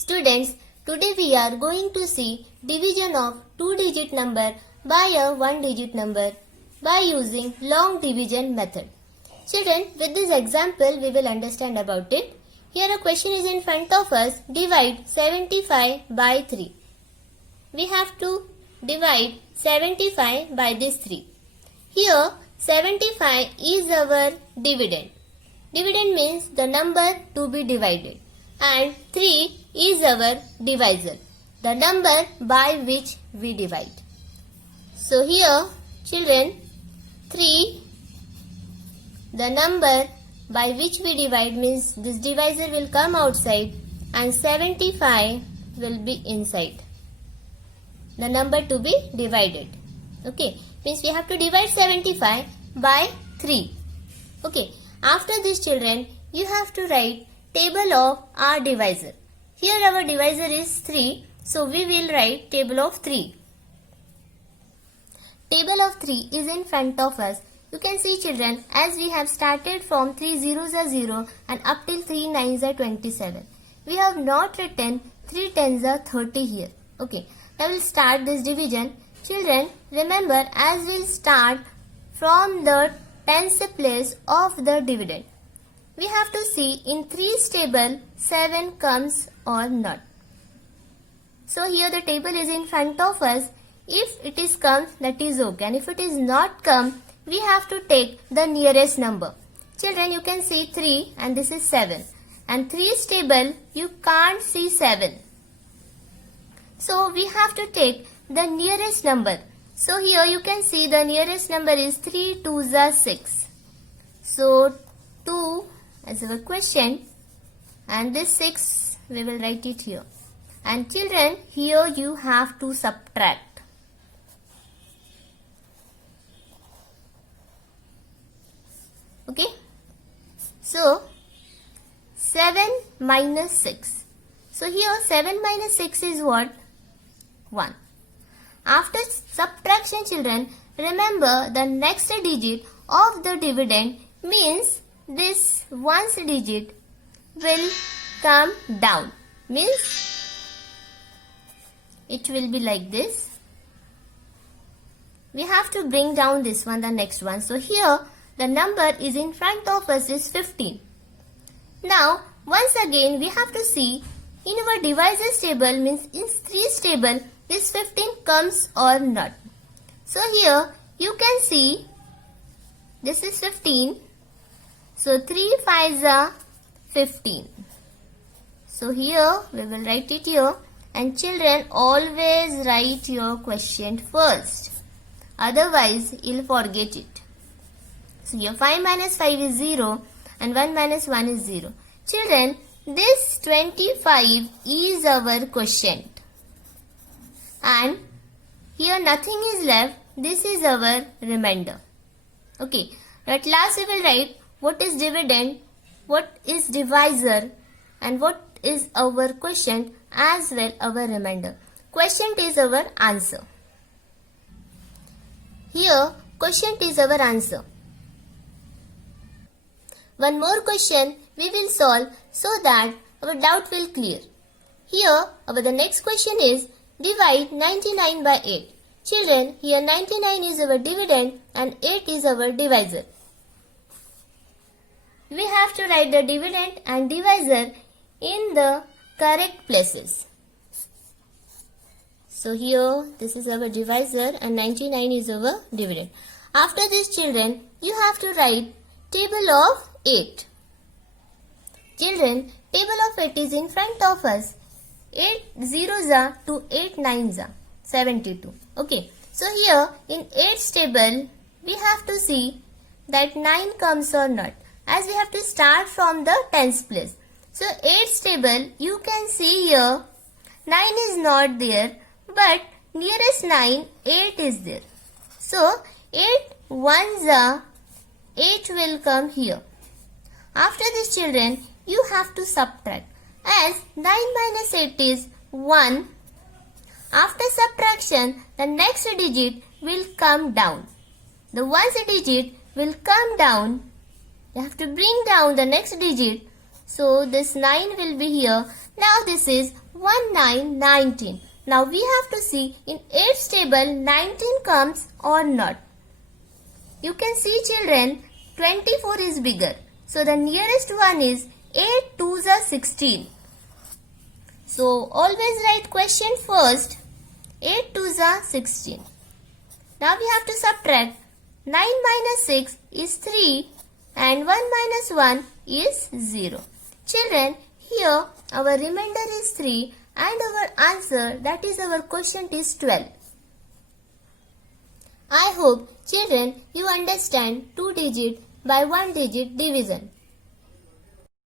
Students, today we are going to see division of two-digit number by a one-digit number by using long division method. Children, with this example we will understand about it. Here a question is in front of us. Divide 75 by 3. We have to divide 75 by this 3. Here 75 is our dividend. Dividend means the number to be divided. And 3 is our divisor, the number by which we divide. So here children, 3, the number by which we divide means this divisor will come outside and 75 will be inside. The number to be divided. Okay, means we have to divide 75 by 3. Okay, after this children, you have to write table of our divisor. Here our divisor is 3, so we will write table of 3. Table of 3 is in front of us. You can see children, as we have started from 3 zeros are 0 and up till 3 nines are 27. We have not written 3 tens are 30 here. Okay, now we'll start this division. Children, remember as we'll start from the tens place of the dividend. We have to see in 3's table 7 comes or not. So here the table is in front of us. If it is come, that is okay, and if it is not come, we have to take the nearest number. Children, you can see 3 and this is 7, and 3's table you can't see 7. So we have to take the nearest number. So here you can see the nearest number is 3 2s are 6. So 2 as our question, and this 6 we will write it here. And children, here you have to subtract. Okay, so 7 minus 6. So here 7 minus 6 is what? 1. After subtraction children, remember the next digit of the dividend means this one's digit will come down. Means it will be like this. We have to bring down this one, the next one. So here the number is in front of us is 15. Now once again we have to see in our divisors table, means in 3's table, this 15 comes or not. So here you can see this is 15. So 3 5s are 15. So here we will write it here, and children always write your question first. Otherwise you'll forget it. So here 5 minus 5 is 0 and 1 minus 1 is 0. Children, this 25 is our quotient. And here nothing is left. This is our remainder. Okay. At last we will write what is dividend, what is divisor, and what is our quotient as well our remainder. Quotient is our answer. Here quotient is our answer. One more question we will solve so that our doubt will clear. Here the next question is divide 99 by 8. Children, here 99 is our dividend and 8 is our divisor. We have to write the dividend and divisor in the correct places. So here this is our divisor and 99 is our dividend. After this children, you have to write table of 8. Children, table of 8 is in front of us. 8 zeros are to 8 nines are 72. Okay, so here in 8's table we have to see that 9 comes or not, as we have to start from the tens place. So 8's table you can see here 9 is not there, but nearest 9 8 is there. So 8 ones are 8 will come here. After this children, you have to subtract, as 9 minus 8 is 1. After subtraction, the next digit will come down. The ones digit will come down. You have to bring down the next digit. So this 9 will be here. Now this is 9, 19. Now we have to see in 8's table 19 comes or not. You can see children, 24 is bigger. So the nearest one is 8 2s are 16. So always write question first. 8 2s are 16. Now we have to subtract. 9 minus 6 is 3 and 1 minus 1 is 0. Children, here our remainder is 3 and our answer, that is our quotient, is 12. I hope children you understand 2 digit by 1 digit division.